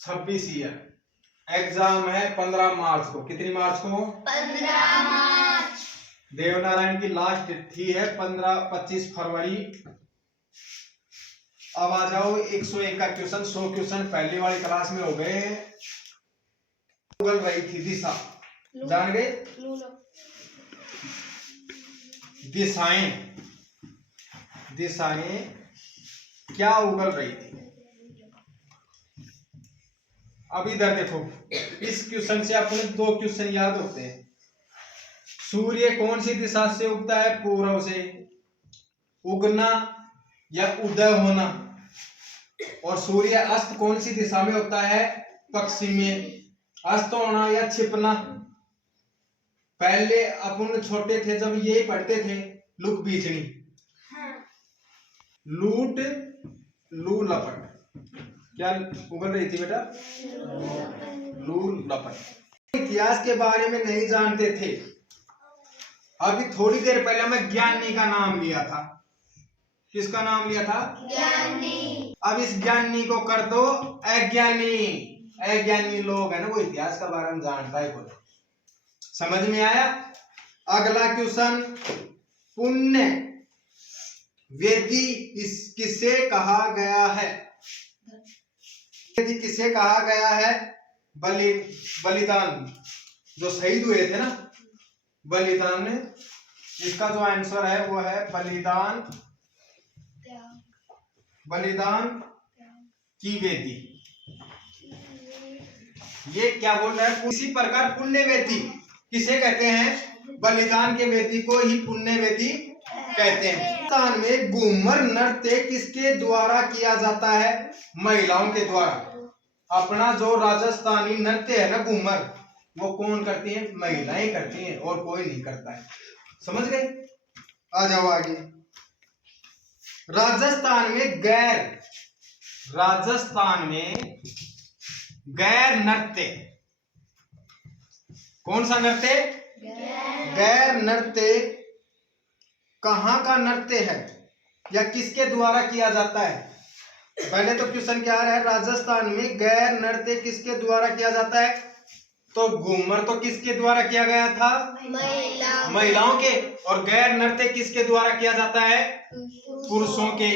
26 year. Exam है 15 मार्च को। कितनी मार्च को? 15 मार्च। देवनारायण की लास्ट तिथि है 25 फरवरी। अब आ जाओ 101 का क्वेश्चन। 100 क्वेश्चन पहले वाली क्लास में हो गए। उगल रही थी दिशा, जान गए? दिशाएं, दिशाएं क्या उगल रही थी? अब इधर देखो, इस क्वेश्चन से अपने 2 क्वेश्चन याद होते हैं। सूर्य कौन सी दिशा से उगता है? पूर्व से। उगना या उदय होना। और सूर्य अस्त कौन सी दिशा में होता है? पश्चिम में। अस्त होना या छिपना। पहले अपन छोटे थे जब ये पढ़ते थे, लुक बीचनी, लूट, लू लपट। क्या उगल रही थी बेटा? लू लपट। इतिहास के बारे में नहीं जानते थे। अभी थोड़ी देर पहले मैं ज्ञानी का नाम लिया था। किसका नाम लिया था? ज्ञानी। अब इस ज्ञानी को कर दो अज्ञानी। अज्ञानी लोग है ना, वो इतिहास का बारे में जानता है कोई। समझ में आया? अगला क्वेश्चन, पुण्य वेदी किसे कहा गया है? वेदी किसे कहा गया है? बलिदान, जो शहीद हुए थे ना, बलिदान। इसका जो आंसर है वो है बलिदान, बलिदान की वेदी। ये क्या बोल रहा है? उसी प्रकार पुण्य वेदी किसे कहते हैं? बलिदान के वेदी को ही पुण्य वेदी कहते हैं। राजस्थान में घूमर नृत्य किसके द्वारा किया जाता है? महिलाओं के द्वारा। अपना जो राजस्थानी नृत्य है ना घूमर, वो कौन करती है? महिलाएं करती हैं, और कोई नहीं करता है। समझ गए? आ जाओ आगे। राजस्थान में गैर नृत्य, कौन सा नृत्य? गैर नृत्य कहाँ का नृत्य है या किसके द्वारा किया जाता है? पहले तो क्वेश्चन क्या है? राजस्थान में गैर नृत्य किसके द्वारा किया जाता है? तो घूमर तो किसके द्वारा किया गया था? महिलाओं के। और गैर नृत्य किसके द्वारा किया जाता है? पुरुषों के।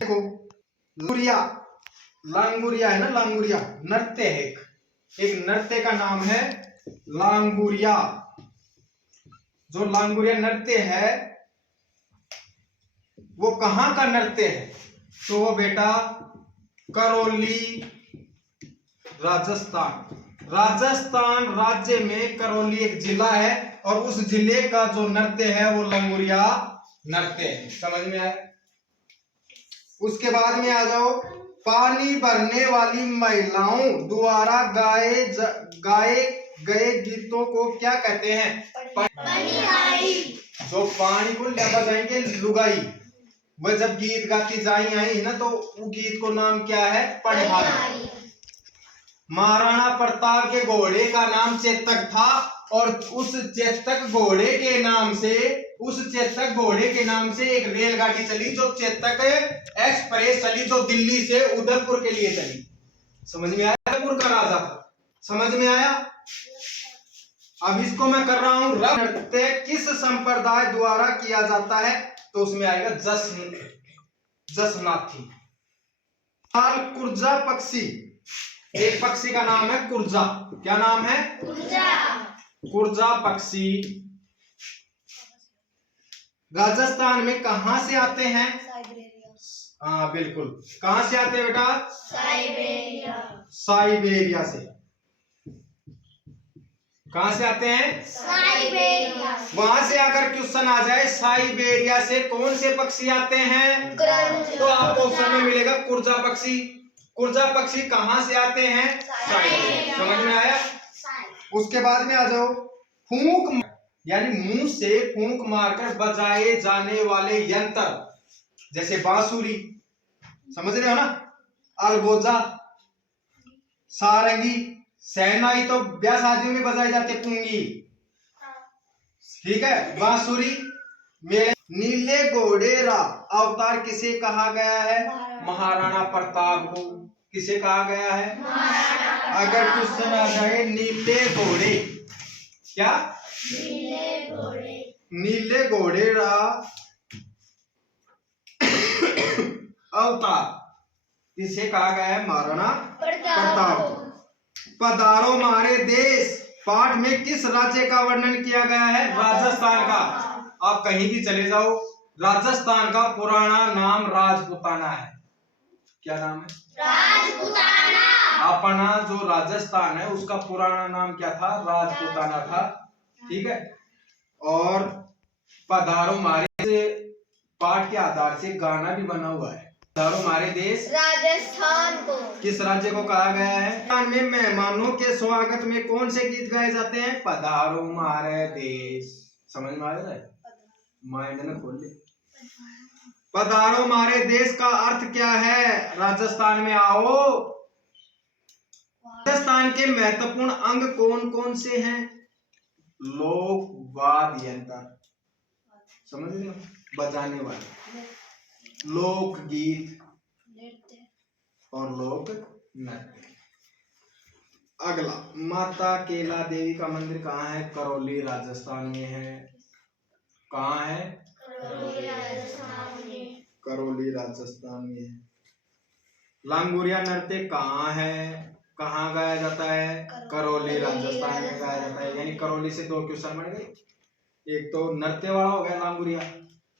देखो, लांगुरिया है ना, लांगुरिया नृत्य है। एक नृत्य का नाम है लांगुरिया। जो लांगुरिया नृत्य है वो कहाँ का नृत्य है? तो वो बेटा करौली, राजस्थान राज्य में करौली एक जिला है, और उस जिले का जो नृत्य है वो लांगुरिया नृत्य है। समझ में आया? उसके बाद में आ जाओ, पानी भरने वाली महिलाओं द्वारा गाए गए गीतों को क्या कहते हैं? पनिहाई। जो पानी को ले जाएंगे लुगाई, वह जब गीत गाती जाई आई ना, तो वो गीत को नाम क्या है? पनिहाई। महाराणा प्रताप के घोड़े का नाम चेतक था, और उस चेतक घोड़े के नाम से एक रेलगाड़ी चली, जो चेतक एक्सप्रेस चली, जो दिल्ली से उदयपुर के लिए चली। समझ में आया? उदयपुर का राजा था। समझ में आया? अब इसको मैं कर रहा हूं, रंग नृत्य किस संप्रदाय द्वारा किया जाता है? तो उसमें आएगा जसनाथी। कुर्जा पक्षी, एक पक्षी का नाम है कुर्जा। क्या नाम है? कुर्जा पक्षी राजस्थान में कहां से आते हैं? हाँ बिल्कुल, कहां से आते हैं बेटा? साइबेरिया से। कहां से आते हैं? साइबेरिया। वहां से आकर क्वेश्चन आ जाए साइबेरिया से कौन से पक्षी आते हैं? तो आपको ऑप्शन में मिलेगा कुर्जा पक्षी। कुर्जा पक्षी कहां से आते हैं? साइबेरिया। समझ में आया? उसके बाद में आ जाओ, फूंक यानी मुंह से फूंक मारकर बजाए जाने वाले यंत्र, जैसे बांसुरी, समझ रहे हो ना, अलगोजा, सारंगी, शहनाई तो ब्याह शादियों में बजाए जाते, पुंगी, ठीक है, बांसुरी। नीले घोड़ेरा अवतार किसे कहा गया है? महाराणा प्रताप को। किसे कहा गया है? अगर क्वेश्चन आ जाए नीले घोड़े, क्या नीले घोड़े रा अवतार इसे कहा गया है महाराणा प्रताप। पधारो मारे देश पाठ में किस राज्य का वर्णन किया गया है? राजस्थान का। आप कहीं भी चले जाओ, राजस्थान का पुराना नाम राजपूताना है। क्या नाम है? राजपूताना। अपना जो राजस्थान है उसका पुराना नाम क्या था? राजपूताना था। ठीक है। और पधारो मारे पाठ के आधार से गाना भी बना हुआ है। पधारो मारे देश राजस्थान को किस राज्य को कहा गया है? राजस्थान में मेहमानों के स्वागत में कौन से गीत गाए जाते हैं? पधारो मारे देश। समझ में आ रहा है? माइंड में खोल ले। पधारो मारे देश का अर्थ क्या है? राजस्थान में आओ। राजस्थान के महत्वपूर्ण अंग कौन कौन से हैं? लोक वाद्य यंत्र, समझ रहे हो? बजाने वाले, लोकगीत और लोक नृत्य। अगला, माता केला देवी का मंदिर कहाँ है? करौली राजस्थान में है। कहाँ है? करौली राजस्थान में है। लांगुरिया नृत्य कहाँ है? कहाँ गाया जाता है? करौली राजस्थान में गाया जाता है। यानी करौली से दो क्वेश्चन बन गए, एक तो नृत्य वाला हो गया लांगुरिया,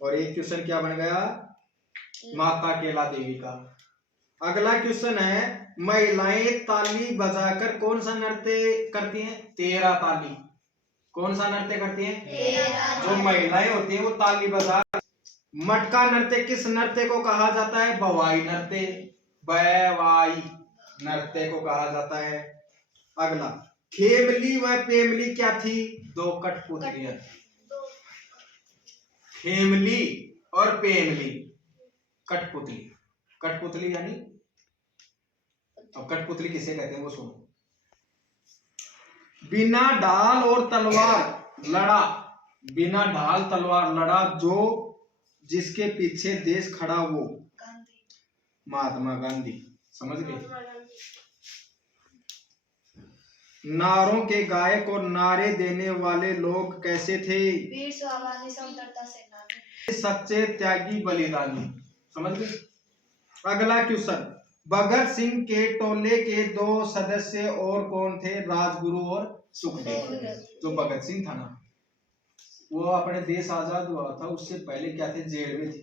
और एक क्वेश्चन क्या बन गया? माता केला देवी का। अगला क्वेश्चन है, महिलाएं ताली बजाकर कौन सा नृत्य करती हैं? तेरा ताली। कौन सा नृत्य करती हैं? जो महिलाएं होती हैं वो ताली बजा। मटका नृत्य किस नृत्य को कहा जाता है? बवाई नृत्य। बवाई नृत्य को कहा जाता है। अगला, खेमली व पेमली क्या थी? दो कठपुतलियां। खेमली और पेमली कठपुतली। कठपुतली यानी, अब कठपुतली किसे कहते हैं वो सुनो। बिना ढाल और तलवार लड़ा, बिना ढाल तलवार लड़ा जो जिसके पीछे देश खड़ा वो महात्मा गांधी। समझ गए? नारों के गायक और नारे देने वाले लोग कैसे थे? वीर स्वाभिमानी स्वतंत्रता सेनानी, सच्चे त्यागी बलिदानी। समझ गए? अगला क्वेश्चन, भगत सिंह के टोले के दो सदस्य और कौन थे? राजगुरु और सुखदेव। जो भगत सिंह था ना, वो अपने देश आजाद हुआ था उससे पहले क्या थे? जेल में थे।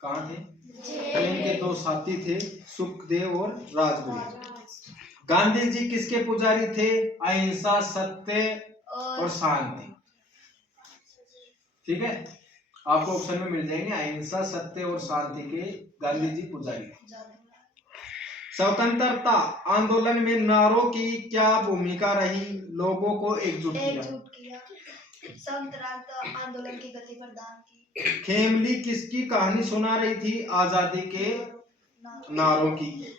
कहाँ थे? तो इनके दो साथी थे, सुखदेव और राजगुरु। गांधी जी किसके पुजारी थे? अहिंसा, सत्य और शांति। ठीक है, आपको ऑप्शन में मिल जाएंगे अहिंसा, सत्य और शांति के गांधी जी पुजारी। स्वतंत्रता आंदोलन में नारों की क्या भूमिका रही? लोगों को एकजुट किया, स्वतंत्रता आंदोलन की गति प्रदान की। खेमली किसकी कहानी सुना रही थी? आजादी के नारों की।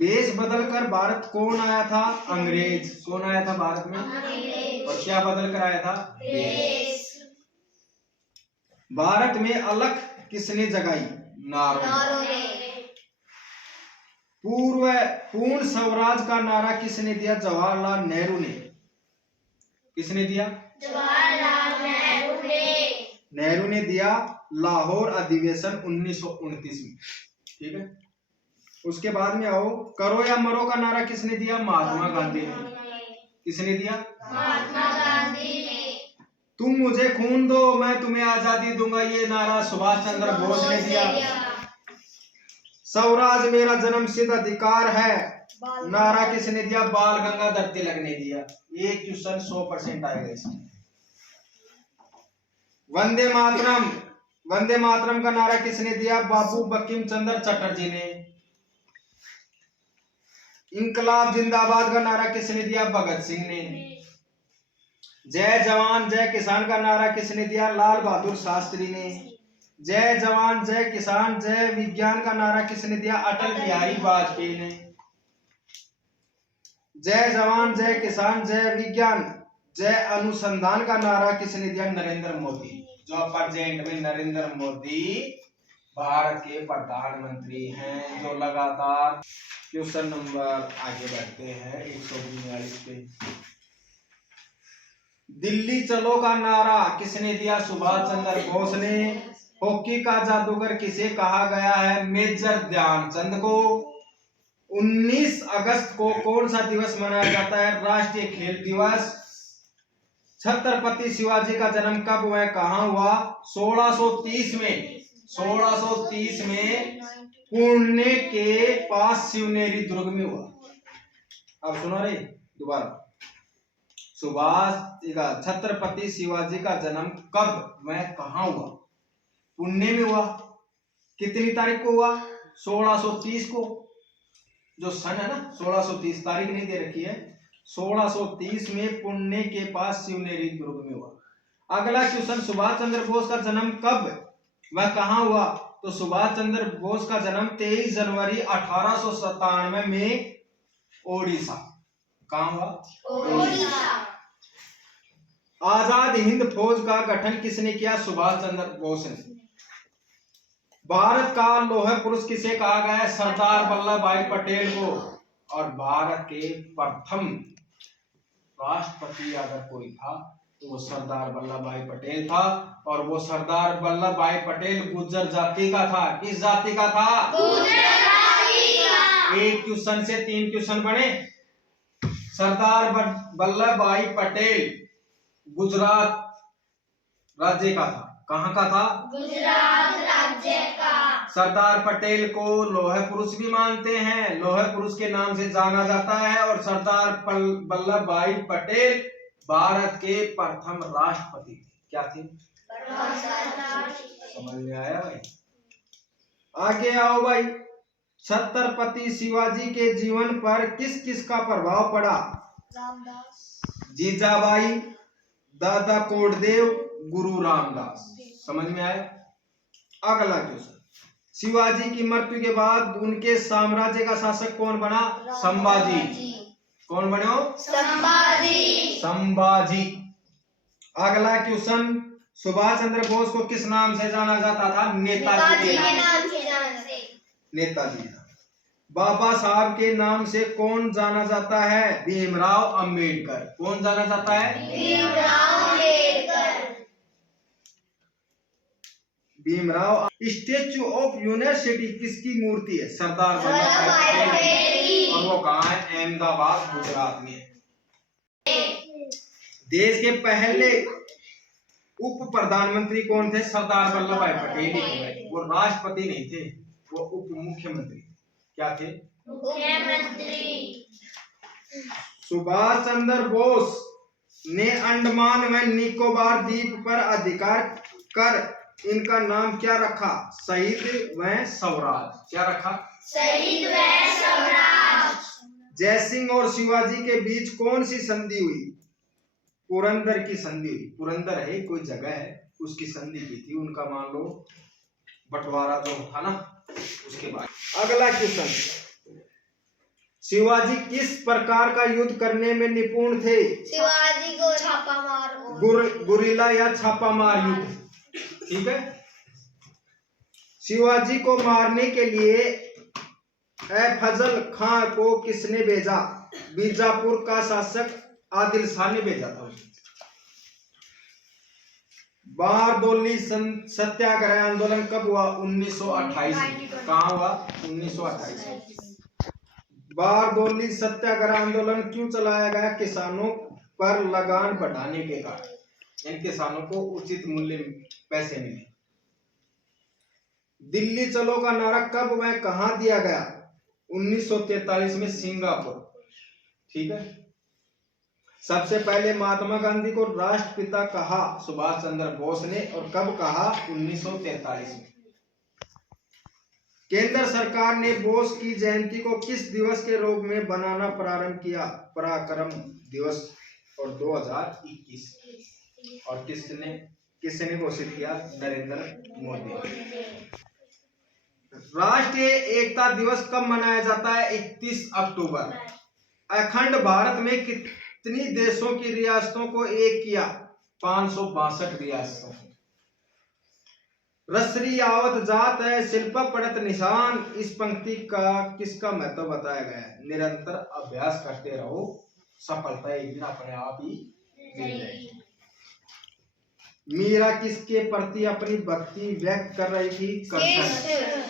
देश बदलकर भारत कौन आया था? अंग्रेज। कौन आया था भारत में? और क्या बदल कर आया था? देश। भारत में अलख किसने जगाई? नारों ने। पूर्ण स्वराज का नारा किसने दिया? जवाहरलाल नेहरू ने। किसने दिया? जवाहरलाल नेहरू ने दिया, लाहौर अधिवेशन 1929 में। ठीक है, उसके बाद में आओ, करो या मरो का नारा किसने दिया? महात्मा गांधी ने। किसने दिया? महात्मा गांधी ने। तुम मुझे खून दो मैं तुम्हें आजादी दूंगा, ये नारा सुभाष चंद्र बोस ने दिया। स्वराज मेरा जन्मसिद्ध अधिकार है नारा किसने दिया? बाल गंगाधर तिलक ने दिया। एक क्वेश्चन 100% आएगा इसमें। वंदे मातरम, वंदे मातरम का नारा किसने दिया? बाबू बंकिम चंद्र चटर्जी ने। इंकलाब जिंदाबाद का नारा किसने दिया? भगत सिंह ने। जय जवान जय किसान का नारा किसने दिया? लाल बहादुर शास्त्री ने। जय जवान जय किसान जय विज्ञान का नारा किसने दिया? अटल बिहारी वाजपेयी ने। जय जवान जय किसान जय विज्ञान जय अनुसंधान का नारा किसने दिया? नरेंद्र मोदी। जो प्रेजेंट में नरेंद्र मोदी भारत के प्रधानमंत्री हैं जो लगातार क्वेश्चन नंबर आगे बढ़ते हैं 142 पे। दिल्ली चलो का नारा किसने दिया? सुभाष चंद्र बोस ने। हॉकी का जादूगर किसे कहा गया है? मेजर ध्यानचंद को। 19 अगस्त को कौन सा दिवस मनाया जाता है? राष्ट्रीय खेल दिवस। छत्रपति शिवाजी का जन्म कब व कहां हुआ? 1630 में। 1630 में पुणे के पास शिवनेरी दुर्ग में हुआ। अब सुनो रे दोबारा। छत्रपति शिवाजी का जन्म कब व कहां हुआ? पुणे में हुआ। कितनी तारीख को हुआ? 1630 को। जो सन है ना 1630, तारीख नहीं दे रखी है। 1630 में पुणे के पास शिवनेरी दुर्ग में हुआ। अगला क्वेश्चन, सुभाष चंद्र बोस का जन्म कब व कहां हुआ? तो सुभाष चंद्र बोस का जन्म 23 जनवरी 1897 में ओडिशा। कहां हुआ? ओडिशा। आजाद हिंद फौज का गठन किसने किया? सुभाष चंद्र बोस ने। भारत का लौह पुरुष किसे कहा गया है? सरदार वल्लभ भाई पटेल को। और भारत के प्रथम राष्ट्रपति अगर कोई था तो वो सरदार वल्लभ भाई पटेल था। और वो सरदार वल्लभ भाई पटेल गुर्जर जाति का था। किस जाति का था? गुर्जर जाति का। एक क्वेश्चन से 3 क्वेश्चन बने। सरदार वल्लभ भाई पटेल गुजरात राज्य का था। कहां का था? गुजरात राज्य का। सरदार पटेल को लौह पुरुष भी मानते हैं, लौह पुरुष के नाम से जाना जाता है। और सरदार वल्लभ भाई पटेल भारत के प्रथम राष्ट्रपति क्या थे? समझ में आया भाई? आगे आओ भाई। छत्रपति शिवाजी के जीवन पर किस किस का प्रभाव पड़ा? रामदास, जीजाबाई, दादा कोटदेव, गुरु रामदास। समझ में आया? अगला क्वेश्चन, शिवाजी की मृत्यु के बाद उनके साम्राज्य का शासक कौन बना? संभाजी। कौन बने? संभाजी। संभाजी। अगला क्वेश्चन, सुभाष चंद्र बोस को किस नाम से जाना जाता था? नेताजी के नाम से। नेताजी। बाबा साहब के नाम से कौन जाना जाता है? भीमराव अंबेडकर। कौन जाना जाता है? Bhimrao Ambedkar. Bhimrao. Statue of university किसकी मूर्ति है? सरदार वल्लभ भाई पटेल की। और वो कहाँ है? अहमदाबाद गुजरात में। देश के पहले उप प्रधानमंत्री कौन थे? सरदार वल्लभ भाई पटेल ही थे। वो राष्ट्रपति नहीं थे, वो उप मुख्यमंत्री क्या थे? मुख्यमंत्री। सुभाष चंद्र बोस ने अंडमान व निकोबार द्वीप पर अधिकार कर इनका नाम क्या रखा? शहीद व स्वराज। क्या रखा? शहीद व स्वराज। जयसिंह और शिवाजी के बीच कौन सी संधि हुई? पुरंदर की संधि हुई। पुरंदर है कोई जगह है, उसकी संधि की थी। उनका मान लो बंटवारा जो था ना, उसके बाद। अगला क्वेश्चन, शिवाजी किस प्रकार का युद्ध करने में निपुण थे? शिवाजी को छापामार गुरिल्ला या छापामार युद्ध। ठीक है। शिवाजी को मारने के लिए फजल खां को किसने भेजा? बीजापुर का शासक आदिल शाह ने भेजा था। बारदोली सत्याग्रह आंदोलन कब हुआ? 1928 में। कहाँ हुआ? 1928 में। बारदोली सत्याग्रह आंदोलन क्यों चलाया गया? किसानों पर लगान बढ़ाने के कारण। इन किसानों को उचित मूल्य पैसे मिले। दिल्ली चलो का नारा कब व कहां दिया गया? 1943 में सिंगापुर। ठीक है। सबसे पहले महात्मा गांधी को राष्ट्रपिता कहा सुभाष चंद्र बोस ने, और कब कहा? 1943 में। केंद्र सरकार ने बोस की जयंती को किस दिवस के रूप में बनाना प्रारंभ किया? पराक्रम दिवस। और 2021। और किसने घोषित किया? नरेंद्र मोदी। राष्ट्रीय एकता दिवस कब मनाया जाता है? 31 अक्टूबर। अखंड भारत में कितनी देशों की रियासतों को एक किया? 562 रियासतों। रसरी आवत जात है शिल्प पड़त निशान। इस पंक्ति का किसका महत्व बताया गया है? निरंतर अभ्यास करते रहो, सफलता एक दिन अपने आप ही मिल जाएगी। मीरा किसके प्रति अपनी भक्ति व्यक्त कर रही थी? कृष्ण।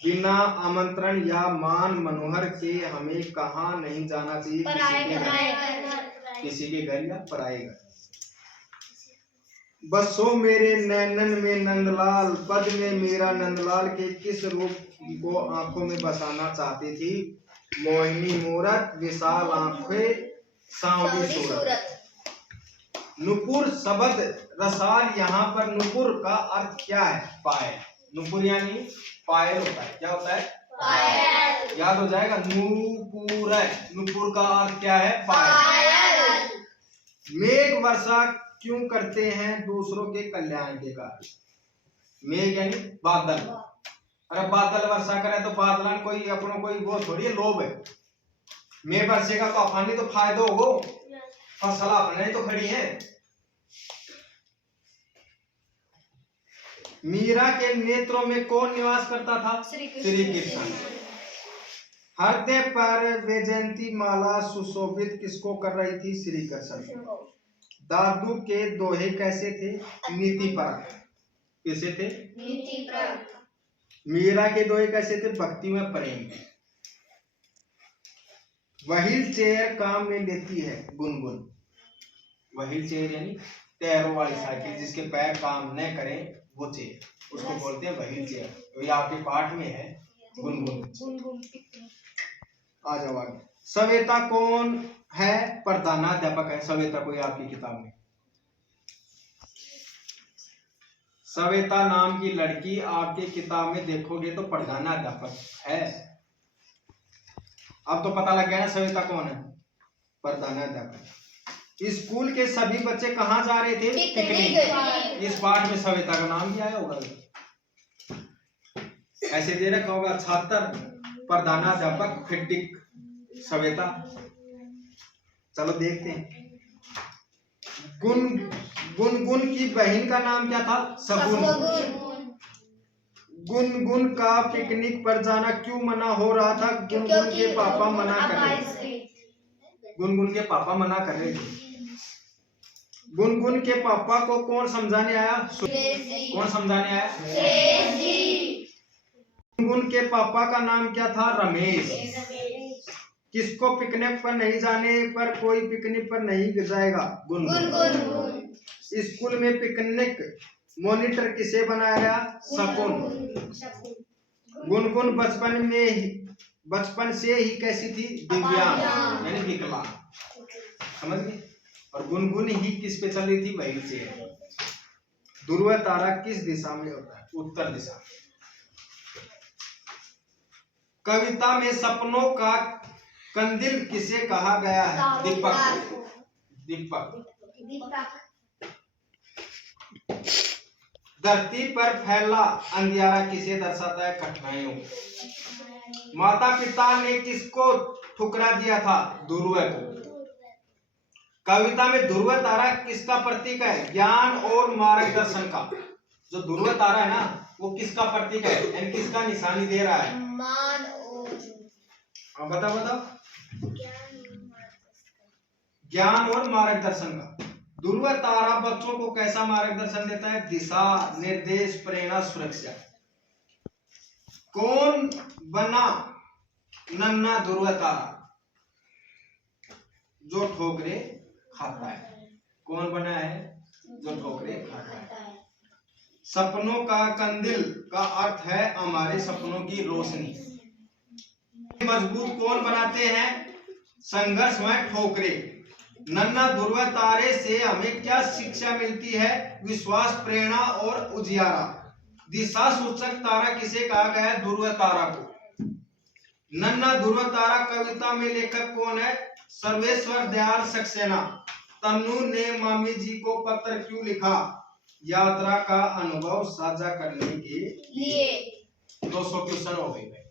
बिना आमंत्रण या मान मनोहर के हमें कहाँ नहीं जाना चाहिए? किसी के घर या पराए घर। बसो मेरे नैनन में नंदलाल, पद में मेरा नंदलाल के किस रूप को आंखों में बसाना चाहती थी? मोहिनी मूरत, विशाल आंखें, सांवली सूरत। नुपुर शब्द रसाल, यहाँ पर नुपुर का अर्थ क्या है? पायल। नुपुर यानी पायल होता है। क्या होता है? पायल। याद हो जाएगा। नुपुर है, नुपुर का अर्थ क्या है? पायल। मेघ वर्षा क्यों करते हैं? दूसरों के कल्याण के कार्य। मेघ यानी बादल। अरे बादल वर्षा करे तो बादल कोई अपनों कोई वो थोड़ी है, लोभ है। मेघ वर्षेगा तो अपनी तो फायदा होगो, फसल अपने तो खड़ी है। मीरा के नेत्रों में कौन निवास करता था? श्री कृष्ण। हृदय पर वैजयंती माला सुशोभित किसको कर रही थी? श्री कृष्ण। दादू के दोहे कैसे थे? नीति परक। कैसे थे? नीति परक। मीरा के दोहे कैसे थे? भक्ति में प्रेम। व्हील चेयर काम में लेती है गुनगुन। व्हील चेयर यानी पैरों वाली साइकिल, जिसके पैर काम न करें वो चेयर, उसको बोलते हैं व्हील चेयर। तो ये आपके पाठ में है गुनगुन। आ जाओ आगे। सवेता कौन है? प्रधानाध्यापक है सवेता कोई आपकी किताब में। सवेता नाम की लड़की आपके किताब में देखोगे तो प्रधानाध्यापक है। अब तो पता लग गया ना सवेता कौन है? प्रधानाध्यापक। स्कूल के सभी बच्चे कहाँ जा रहे थे? पिकनिक। इस पाठ में सवेता का नाम भी आया होगा। ऐसे दे रखा होगा छात्र, प्रधानाध्यापक, फिटिक, सवेता। चलो देखते हैं। गुनगुन की बहन का नाम क्या था? सगुन। गुनगुन का पिकनिक पर जाना क्यों मना हो रहा था? गुनगुन के पापा मना कर रहे थे। गुनगुन के पापा मना कर रहे थे। गुनगुन के पापा को कौन समझाने आया? कौन समझाने आया? गुनगुन के पापा का नाम क्या था? रमेश। किसको पिकनिक पर नहीं जाने पर कोई पिकनिक पर नहीं जाएगा? गुनगुन। स्कूल में पिकनिक मॉनिटर किसे बनाया गया? शकुन। गुनगुन बचपन से ही कैसी थी? दिव्यांग यानी विकलांग। समझ गए? और गुनगुन ही किस पे चल रही थी? Wheel chair. ध्रुव तारा किस दिशा में होता है? उत्तर दिशा। कविता में सपनों का कंदिल किसे कहा गया है? दीपक। धरती पर फैला अंधियारा किसे दर्शाता है? कठिनाइयों। माता पिता ने किसको ठुकरा दिया था? ध्रुव को। कविता में ध्रुव तारा किसका प्रतीक है? ज्ञान और मार्गदर्शन का। जो ध्रुव तारा है ना वो किसका प्रतीक है? यानी किसका निशानी दे रहा है? मान और। हाँ बताओ। ज्ञान और मार्गदर्शन का। ध्रुव तारा बच्चों को कैसा मार्गदर्शन देता है? दिशा, निर्देश, प्रेरणा, सुरक्षा। कौन बना नन्हा ध्रुव तारा? जो ठोकरे खाता है। कौन बना है? जो ठोकरे खाता है। सपनों का कंदिल का अर्थ है हमारे सपनों की रोशनी। मजबूत कौन बनाते हैं? संघर्ष में ठोकरे। नन्हा ध्रुव तारे से हमें क्या शिक्षा मिलती है? विश्वास, प्रेरणा और उजियारा। दिशा सूचक तारा किसे कहा गया है? ध्रुव तारा को। नन्हा ध्रुव तारा कविता में लेखक कौन है? सर्वेश्वर दयाल सक्सेना। तन्नू ने मामी जी को पत्र क्यों लिखा? यात्रा का अनुभव साझा करने के लिए। 200 क्वेश्चन हो गए।